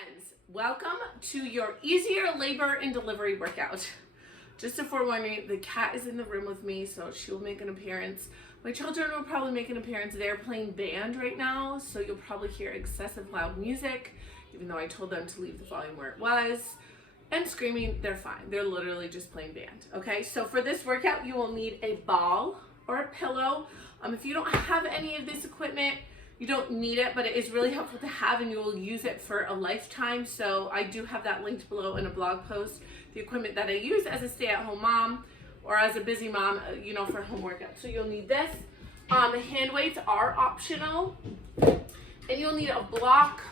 friends, welcome to your easier labor and delivery workout. Just to forewarn you, the cat is in the room with me, so she will make an appearance. My children will probably make an appearance. They're playing band right now, so you'll probably hear excessive loud music, even though I told them to leave the volume where it was. And screaming, they're fine. They're literally just playing band, okay? So for this workout, you will need a ball or a pillow. If you don't have any of this equipment, you don't need it, but it is really helpful to have, and you will use it for a lifetime. So I do have that linked below in a blog post, the equipment that I use as a stay-at-home mom or as a busy mom, you know, for home workouts. So you'll need this. Hand weights are optional, and you'll need a block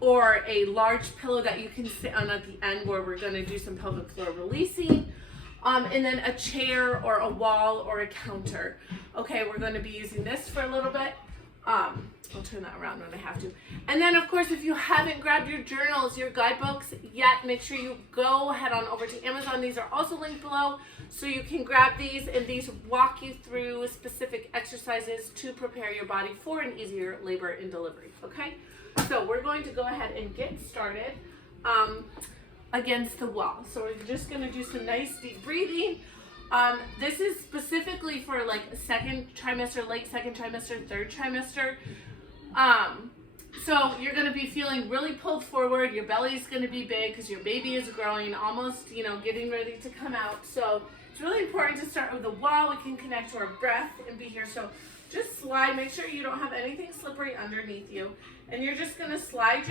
or a large pillow that you can sit on at the end where we're gonna do some pelvic floor releasing. And then a chair or a wall or a counter. Okay, we're gonna be using this for a little bit. I'll turn that around when I have to. And then of course, if you haven't grabbed your journals, your guidebooks yet, make sure you go head on over to Amazon. These are also linked below, so you can grab these, and these walk you through specific exercises to prepare your body for an easier labor and delivery, okay? So we're going to go ahead and get started against the wall. So we're just gonna do some nice deep breathing. This is specifically for like second trimester, late second trimester, third trimester. So you're going to be feeling really pulled forward. Your belly is going to be big because your baby is growing, almost, you know, getting ready to come out. So it's really important to start with the wall. We can connect to our breath and be here. So just slide, make sure you don't have anything slippery underneath you. And you're just going to slide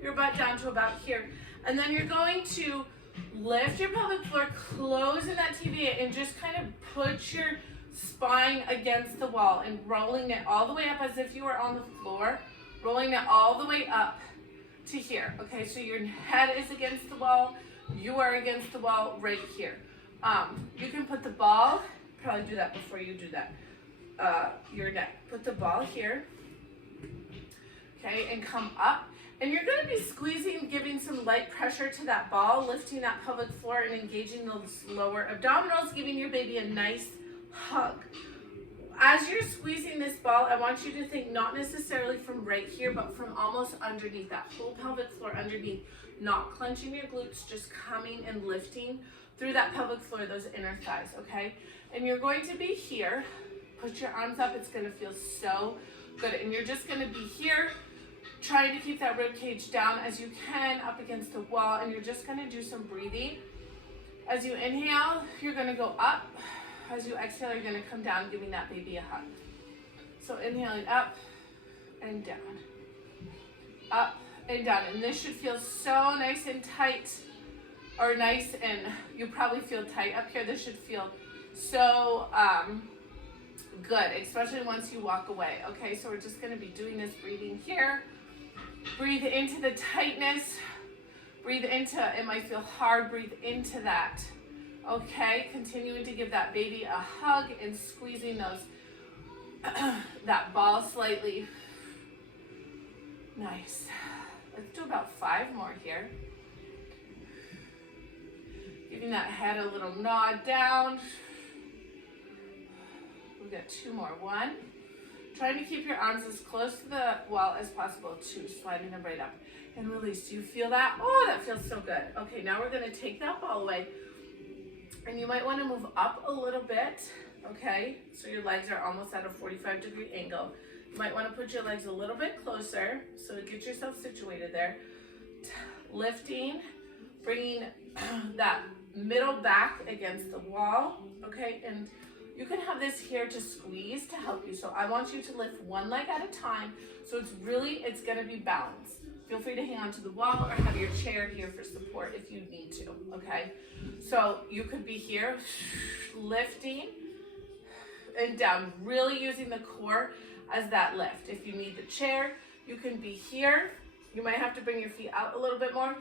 your butt down to about here. And then you're going to lift your pelvic floor, close in that TVA, and just kind of put your spine against the wall and rolling it all the way up as if you were on the floor, rolling it all the way up to here. Okay, so your head is against the wall, you are against the wall right here. You can put the ball, probably do that before you do that, your neck. Put the ball here, okay, and come up. And you're going to be squeezing, giving some light pressure to that ball, lifting that pelvic floor and engaging those lower abdominals, giving your baby a nice hug. As you're squeezing this ball, I want you to think not necessarily from right here, but from almost underneath, that whole pelvic floor underneath, not clenching your glutes, just coming and lifting through that pelvic floor, those inner thighs, okay? And you're going to be here. Put your arms up. It's going to feel so good. And you're just going to be here, trying to keep that rib cage down as you can up against the wall, and you're just going to do some breathing. As you inhale, you're going to go up. As you exhale, you're going to come down, giving that baby a hug. So inhaling up and down, up and down. And this should feel so nice and tight, or nice, and you probably feel tight up here. This should feel so good, especially once you walk away. Okay, so we're just going to be doing this breathing here. Breathe into the tightness. Breathe into, it might feel hard, breathe into that. Okay, continuing to give that baby a hug and squeezing those, that ball slightly. Nice. Let's do about 5 more here. Giving that head a little nod down. We've got 2 more. 1. Trying to keep your arms as close to the wall as possible. 2, sliding them right up. And release. Do you feel that? Oh, that feels so good. Okay, now we're going to take that ball away. And you might want to move up a little bit, okay? So your legs are almost at a 45-degree angle. You might want to put your legs a little bit closer, so get yourself situated there. Lifting, bringing that middle back against the wall, okay? And you can have this here to squeeze to help you. So I want you to lift one leg at a time, so it's going to be balanced. Feel free to hang on to the wall or have your chair here for support if you need to, okay? So you could be here, lifting and down, really using the core as that lift. If you need the chair, you can be here. You might have to bring your feet out a little bit more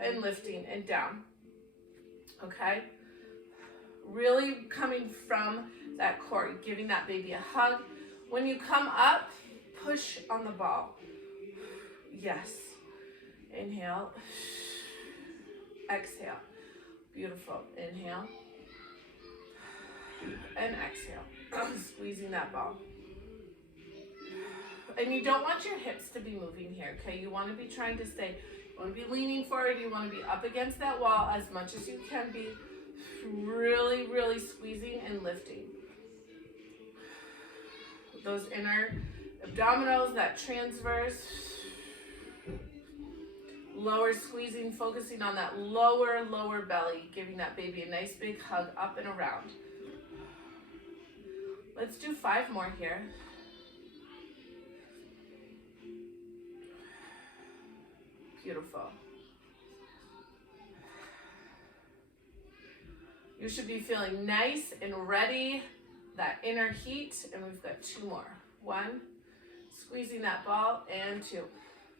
and lifting and down, okay? Really coming from that core, giving that baby a hug. When you come up, push on the ball. Yes. Inhale. Exhale. Beautiful. Inhale. And exhale. Squeezing that ball. and you don't want your hips to be moving here, okay? You want to be trying to stay, you want to be leaning forward, you want to be up against that wall as much as you can be, really, really squeezing and lifting. Those inner abdominals, that transverse, lower squeezing, focusing on that lower belly, giving that baby a nice big hug up and around. Let's do 5 more here. Beautiful. You should be feeling nice and ready, that inner heat, and we've got 2 more. 1, squeezing that ball, and 2.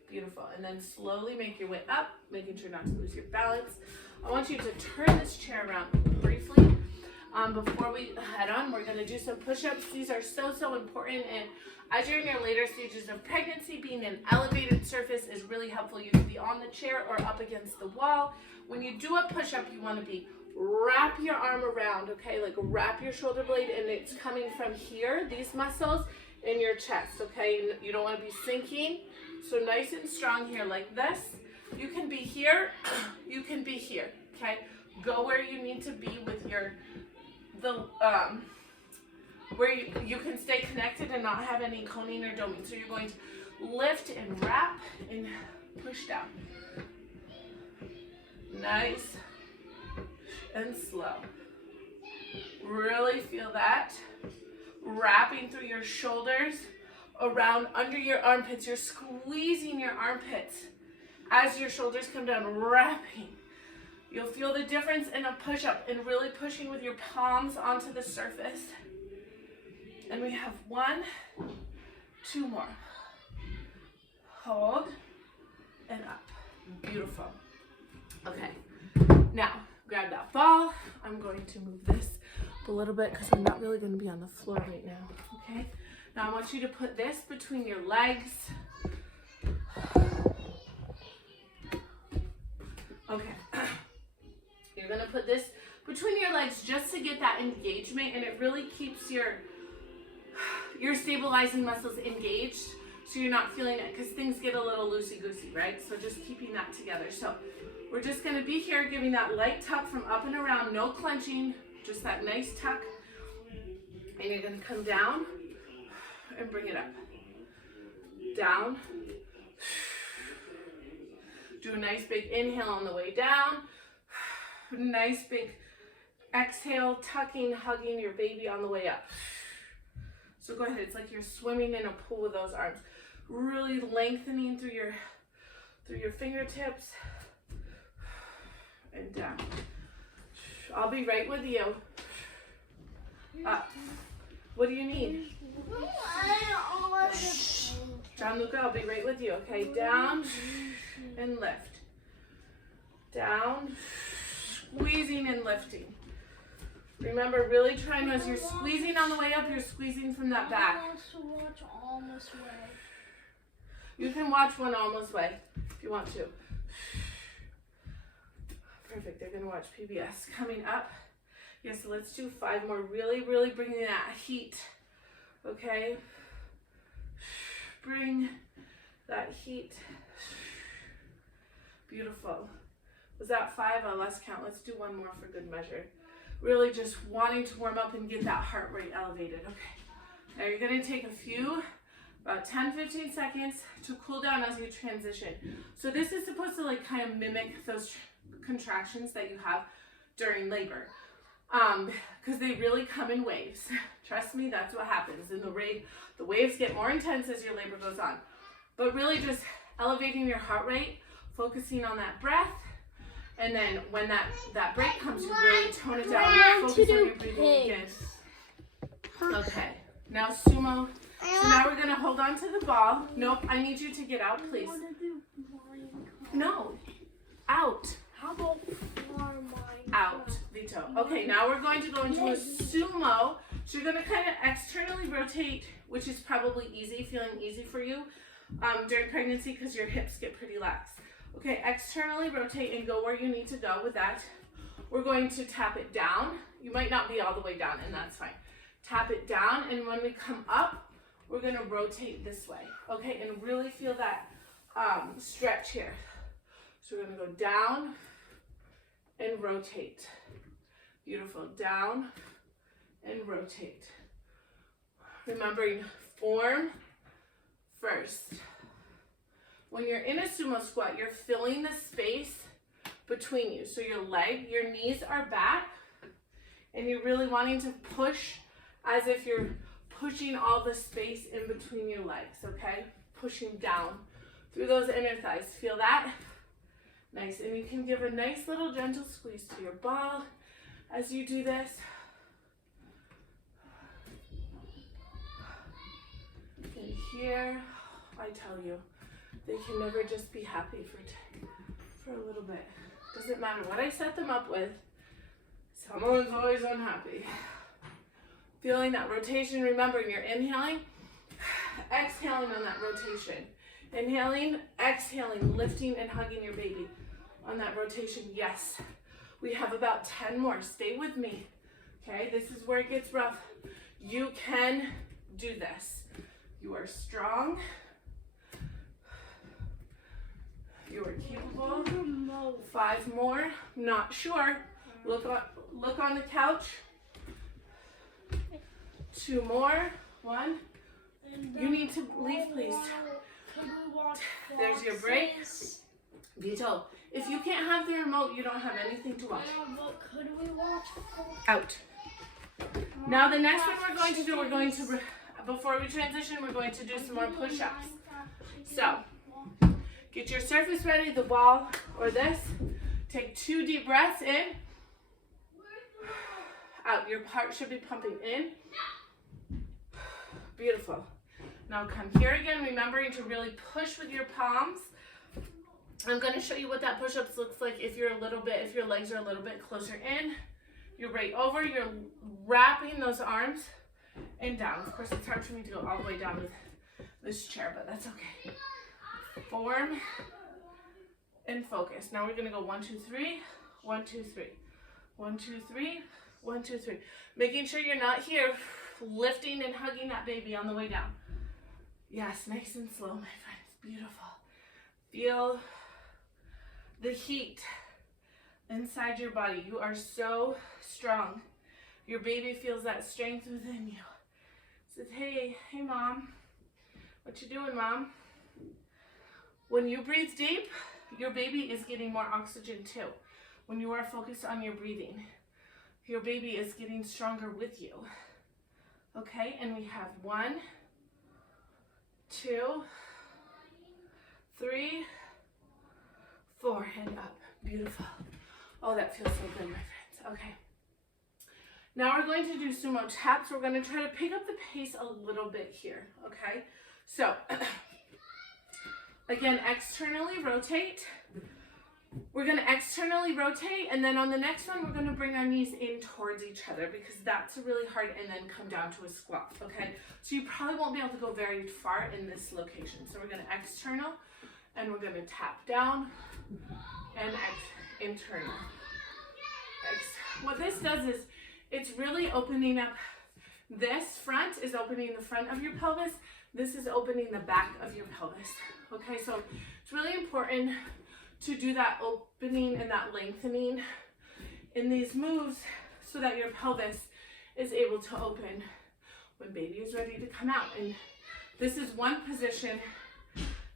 Beautiful. And then slowly make your way up, making sure not to lose your balance. I want you to turn this chair around briefly. Before we head on, we're going to do some push-ups. These are so important, and as you're in your later stages of pregnancy, being an elevated surface is really helpful. You can be on the chair or up against the wall. When you do a push-up, you want to be wrap your arm around, okay? Like wrap your shoulder blade, and it's coming from here, these muscles, in your chest, okay? You don't want to be sinking. So nice and strong here like this. You can be here, you can be here, okay? Go where you need to be with where you can stay connected and not have any coning or doming. So you're going to lift and wrap and push down. Nice and slow. Really feel that. Wrapping through your shoulders, around under your armpits. You're squeezing your armpits as your shoulders come down, wrapping. You'll feel the difference in a push-up and really pushing with your palms onto the surface. And we have 1, 2 more. Hold and up. Beautiful. Okay, now grab that ball. I'm going to move this up a little bit because we're not really going to be on the floor right now. Okay, now I want you to put this between your legs. Okay, you're going to put this between your legs just to get that engagement, and it really keeps your stabilizing muscles engaged, so you're not feeling it, because things get a little loosey-goosey, right? So just keeping that together. So we're just going to be here giving that light tuck from up and around, no clenching, just that nice tuck. And you're going to come down and bring it up. Down. Do a nice big inhale on the way down. Nice big exhale, tucking, hugging your baby on the way up. So go ahead, it's like you're swimming in a pool with those arms. Really lengthening through your fingertips and down. I'll be right with you. Up. What do you need? Gianluca, I'll be right with you. Okay, down and lift. Down, squeezing and lifting. Remember, really trying, as you're squeezing on the way up, you're squeezing from that back. I want to watch Almost Way. You can watch one Almost Way if you want to. Perfect, they're gonna watch PBS. Coming up. Yes, so let's do 5 more. Really, really bringing that heat. Okay? Bring that heat. Beautiful. Was that 5? I'll last count. Let's do 1 more for good measure. Really just wanting to warm up and get that heart rate elevated. Okay. Now you're going to take a few, about 10-15 seconds to cool down as you transition. So this is supposed to like kind of mimic those contractions that you have during labor. Because they really come in waves. Trust me, that's what happens. And the waves get more intense as your labor goes on. But really just elevating your heart rate, focusing on that breath. And then when that break comes, you really tone it down. Focus on your breathing again. Okay, now Sumo. So now we're going to hold on to the ball. Nope, I need you to get out, please. No, out. How about Out, Vito. Okay, now we're going to go into a Sumo. So you're going to kind of externally rotate, which is probably easy, feeling easy for you during pregnancy because your hips get pretty lax. Okay, externally rotate and go where you need to go with that. We're going to tap it down. You might not be all the way down, and that's fine. Tap it down, and when we come up, we're gonna rotate this way, okay? And really feel that stretch here. So we're gonna go down and rotate. Beautiful, down and rotate. Remembering form first. When you're in a sumo squat, you're filling the space between you. So your knees are back, and you're really wanting to push as if you're pushing all the space in between your legs, okay? Pushing down through those inner thighs. Feel that? Nice. And you can give a nice little gentle squeeze to your ball as you do this. And here, I tell you, they can never just be happy for a little bit. Doesn't matter what I set them up with, someone's always unhappy. Feeling that rotation, remembering you're inhaling, exhaling on that rotation. Inhaling, exhaling, lifting and hugging your baby on that rotation. Yes, we have about 10 more. Stay with me, okay? This is where it gets rough. You can do this. You are strong. You are capable. 5 more. Not sure. Look on the couch. 2 more. 1. You need to leave, please. There's your break. Vito, if you can't have the remote, you don't have anything to watch. Could we watch? Out. Now the next one we're going to do, before we transition, we're going to do some more push-ups. So, get your surface ready, the wall or this. Take 2 deep breaths in. Out. Your heart should be pumping in. Beautiful. Now come here again, remembering to really push with your palms. I'm going to show you what that push-ups looks like if your legs are a little bit closer in. You're right over, you're wrapping those arms and down. Of course, it's hard for me to go all the way down with this chair, but that's okay. Form and focus. Now we're going to go 1, 2, 3, 1, 2, 3, 1, 2, 3, 1, 2, 3. Making sure you're not here lifting and hugging that baby on the way down. Yes, nice and slow, my friends. Beautiful. Feel the heat inside your body. You are so strong. Your baby feels that strength within you. Says, hey mom. What you doing, mom? When you breathe deep, your baby is getting more oxygen too. When you are focused on your breathing, your baby is getting stronger with you. Okay, and we have 1, 2, 3, 4, and up. Beautiful. Oh, that feels so good, my friends. Okay. Now we're going to do sumo taps. We're going to try to pick up the pace a little bit here, okay? So, again, externally rotate. We're going to externally rotate, and then on the next one, we're going to bring our knees in towards each other because that's really hard, and then come down to a squat, okay? So you probably won't be able to go very far in this location. So we're going to external, and we're going to tap down, and internal. What this does is, it's really opening up, this front is opening the front of your pelvis, this is opening the back of your pelvis, okay? So it's really important to do that opening and that lengthening in these moves so that your pelvis is able to open when baby is ready to come out. And this is one position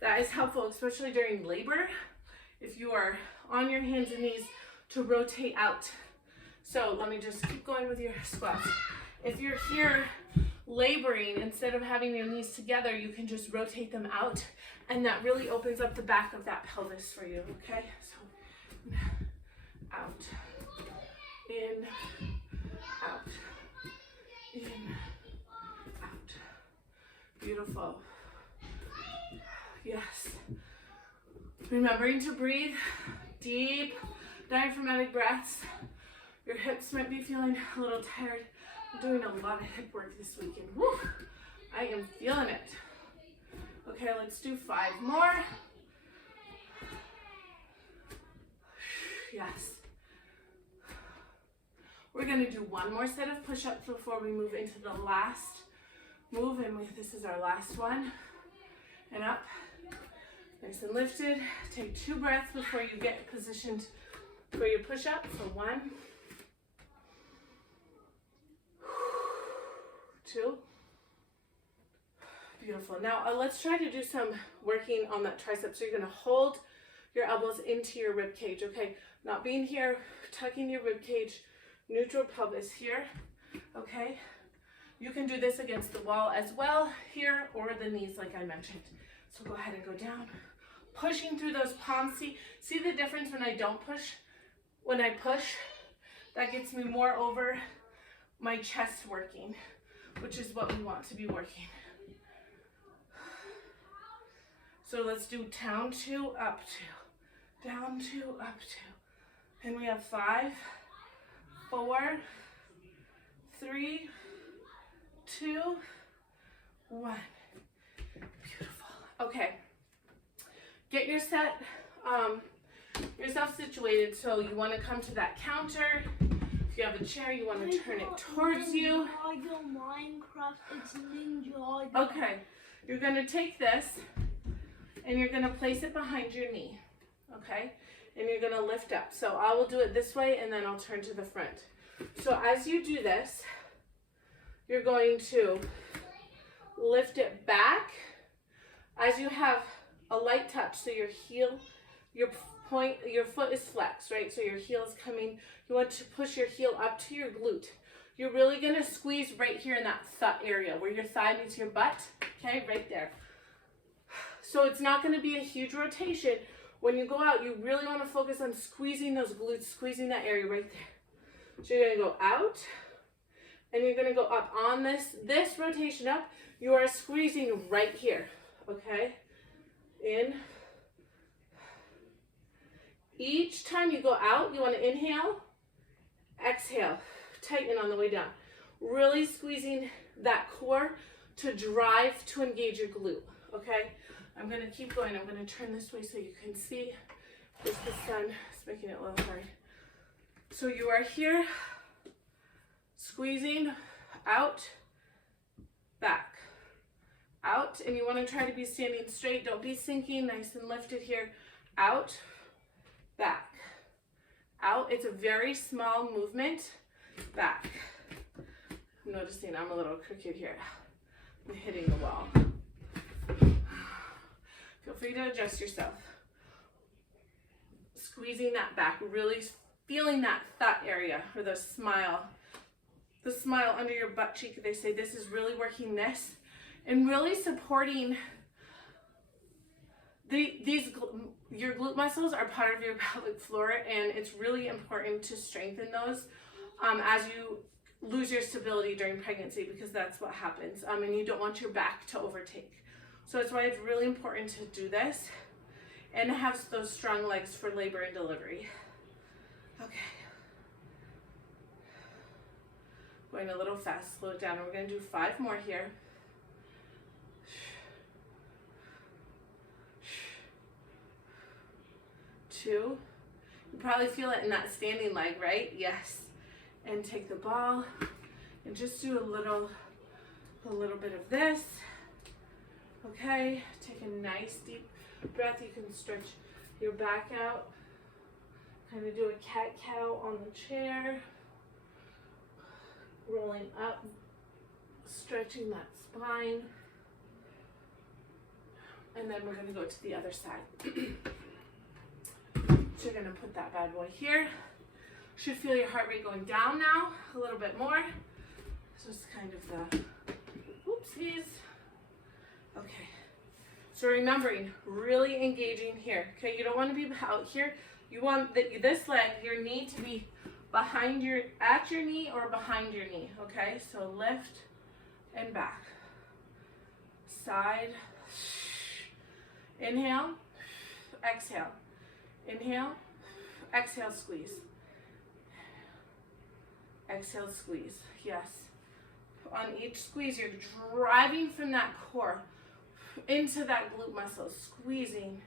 that is helpful, especially during labor, if you are on your hands and knees, to rotate out. So let me just keep going with your squats. If you're here laboring, instead of having your knees together, you can just rotate them out, and that really opens up the back of that pelvis for you, okay? So, out, in, out, in, out. Beautiful. Yes. Remembering to breathe deep, diaphragmatic breaths. Your hips might be feeling a little tired. I'm doing a lot of hip work this weekend. Woo! I am feeling it. Okay, let's do 5 more. Yes. We're going to do 1 more set of push-ups before we move into the last Move, and this is our last one. And up, nice and lifted. Take 2 breaths before you get positioned for your push-up. So 1, 2. Beautiful. Now let's try to do some working on that tricep. So you're going to hold your elbows into your rib cage, okay? Not being here, tucking your rib cage, neutral pelvis here, okay? You can do this against the wall as well, here, or the knees like I mentioned. So go ahead and go down, pushing through those palms. See the difference when I don't push? When I push, that gets me more over my chest working, which is what we want to be working. So let's do down 2, up 2, down 2, up 2. And we have 5, 4, 3, 2, 1. Beautiful. Okay. Get yourself situated. So you want to come to that counter. If you have a chair, you want to turn it towards you. Minecraft, it's Ninja. Okay. You're going to take this and you're going to place it behind your knee. Okay? And you're going to lift up. So I will do it this way and then I'll turn to the front. So as you do this, you're going to lift it back as you have a light touch. So your heel, your foot is flexed, right? So your heel is coming. You want to push your heel up to your glute. You're really going to squeeze right here in that thigh area where your thigh meets your butt. Okay, right there. So it's not going to be a huge rotation. When you go out, you really want to focus on squeezing those glutes, squeezing that area right there. So you're going to go out and you're going to go up on this rotation up. You are squeezing right here, okay? In. Each time you go out, you want to inhale, exhale, tighten on the way down. Really squeezing that core to drive to engage your glute, okay? I'm going to keep going. I'm going to turn this way so you can see. Just the sun is making it a little hard. So you are here, squeezing out, back, out, and you want to try to be standing straight. Don't be sinking, nice and lifted here. Out, back, out. It's a very small movement. Back. I'm noticing I'm a little crooked here. I'm hitting the wall. Feel free to adjust yourself. Squeezing that back, really feeling that thigh area, or the smile under your butt cheek. They say this is really working this, and really supporting your glute muscles are part of your pelvic floor, and it's really important to strengthen those as you lose your stability during pregnancy, because that's what happens, and you don't want your back to overtake. So that's why it's really important to do this and have those strong legs for labor and delivery. Okay. Going a little fast, slow it down. And we're going to do 5 more here. 2. You probably feel it in that standing leg, right? Yes. And take the ball and just do a little bit of this. Okay, take a nice deep breath. You can stretch your back out. Kind of do a cat-cow on the chair. Rolling up, stretching that spine. And then we're going to go to the other side. So you're going to put that bad boy here. Should feel your heart rate going down now, a little bit more. So it's kind of the whoopsies. Okay. So remembering, really engaging here. Okay, you don't want to be out here. You want this leg, your knee, to be behind at your knee or behind your knee. Okay, so lift and back. Side. Inhale. Exhale. Inhale. Exhale, squeeze. Exhale, squeeze. Yes. On each squeeze, you're driving from that core into that glute muscle, squeezing.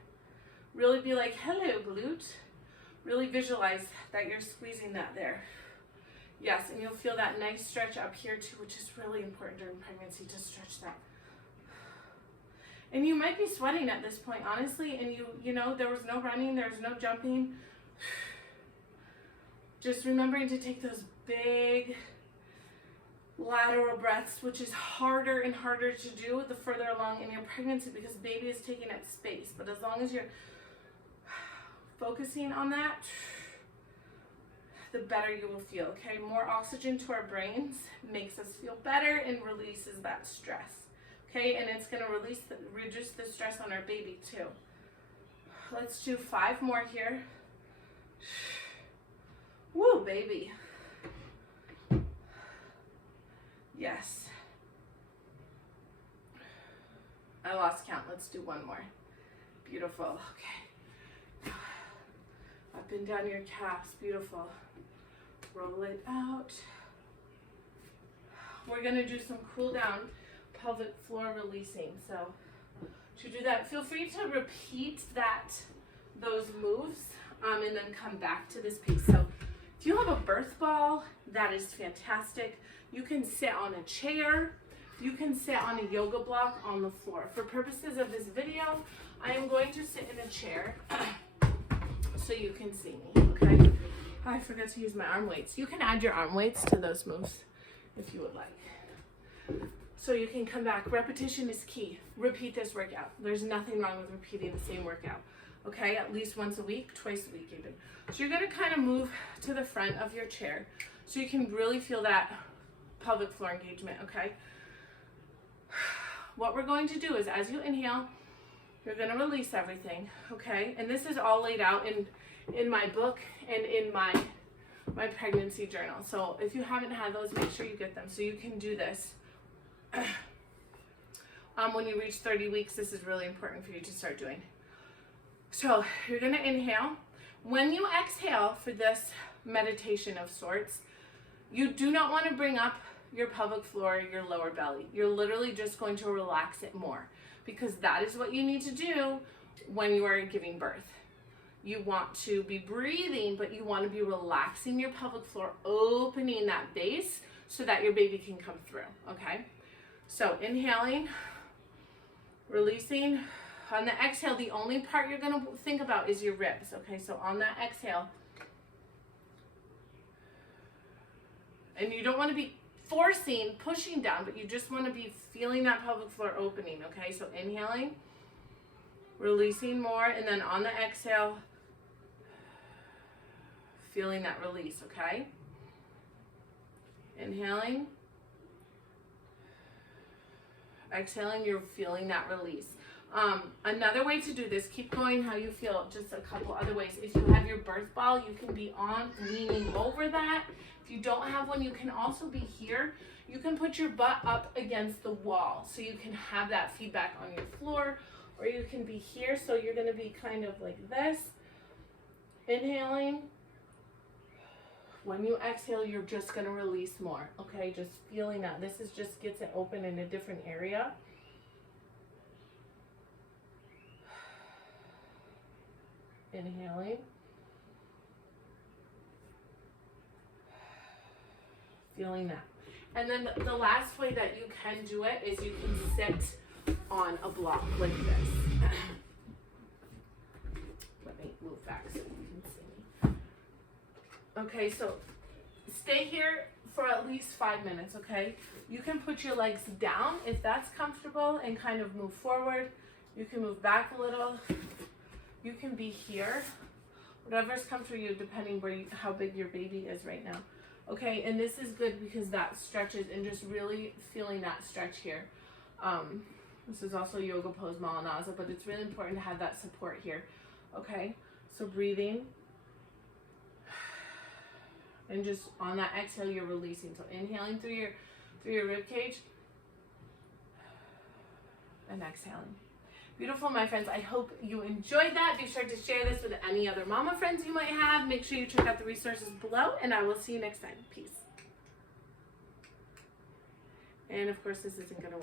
Really be like, hello, glute. Really visualize that you're squeezing that there. Yes, and you'll feel that nice stretch up here too, which is really important during pregnancy to stretch that. And you might be sweating at this point, honestly, and you know, there was no running, there was no jumping. Just remembering to take those big lateral breaths, which is harder and harder to do the further along in your pregnancy because baby is taking up space. But as long as you're focusing on that, the better you will feel, okay? More oxygen to our brains makes us feel better and releases that stress, okay? And it's gonna reduce the stress on our baby too. Let's do 5 more here. Woo, baby. Yes. I lost count. Let's do 1 more. Beautiful. Okay. Up and down your calves. Beautiful. Roll it out. We're going to do some cool down pelvic floor releasing. So to do that, feel free to repeat those moves and then come back to this piece. So if you have a birth ball, that is fantastic. You can sit on a chair. You can sit on a yoga block on the floor. For purposes of this video, I am going to sit in a chair so you can see me, okay? I forgot to use my arm weights. You can add your arm weights to those moves if you would like. So you can come back. Repetition is key. Repeat this workout. There's nothing wrong with repeating the same workout, okay? At least once a week, twice a week even. So you're gonna kind of move to the front of your chair so you can really feel that pelvic floor engagement, okay? What we're going to do is as you inhale, you're gonna release everything, okay? And this is all laid out in my book and in my pregnancy journal. So if you haven't had those, make sure you get them so you can do this. When you reach 30 weeks, this is really important for you to start doing. So you're gonna inhale. When you exhale for this meditation of sorts, you do not want to bring up your pelvic floor, your lower belly. You're literally just going to relax it more because that is what you need to do when you are giving birth. You want to be breathing, but you want to be relaxing your pelvic floor, opening that base so that your baby can come through, okay? So inhaling, releasing. On the exhale, the only part you're going to think about is your ribs, okay? So on that exhale, and you don't want to be pushing down, but you just want to be feeling that pelvic floor opening, okay? So inhaling, releasing more, and then on the exhale, feeling that release, okay? Inhaling, exhaling, you're feeling that release. Another way to do this, keep going how you feel, just a couple other ways. If you have your birth ball, you can be leaning over that. If you don't have one, you can also be here. You can put your butt up against the wall so you can have that feedback on your floor, or you can be here. So you're gonna be kind of like this, inhaling. When you exhale, you're just gonna release more, okay? Just feeling that. This is just gets it open in a different area. Inhaling. Feeling that. And then the last way that you can do it is you can sit on a block like this. Let me move back so you can see me. Okay, so stay here for at least 5 minutes, okay? You can put your legs down if that's comfortable and kind of move forward. You can move back a little. You can be here. Whatever's comfortable for you depending how big your baby is right now. Okay, and this is good because that stretches and just really feeling that stretch here. This is also yoga pose Malanasa, but it's really important to have that support here. Okay, so breathing. And just on that exhale, you're releasing. So inhaling through your rib cage and exhaling. Beautiful, my friends. I hope you enjoyed that. Be sure to share this with any other mama friends you might have. Make sure you check out the resources below, and I will see you next time. Peace. And of course, this isn't going to work.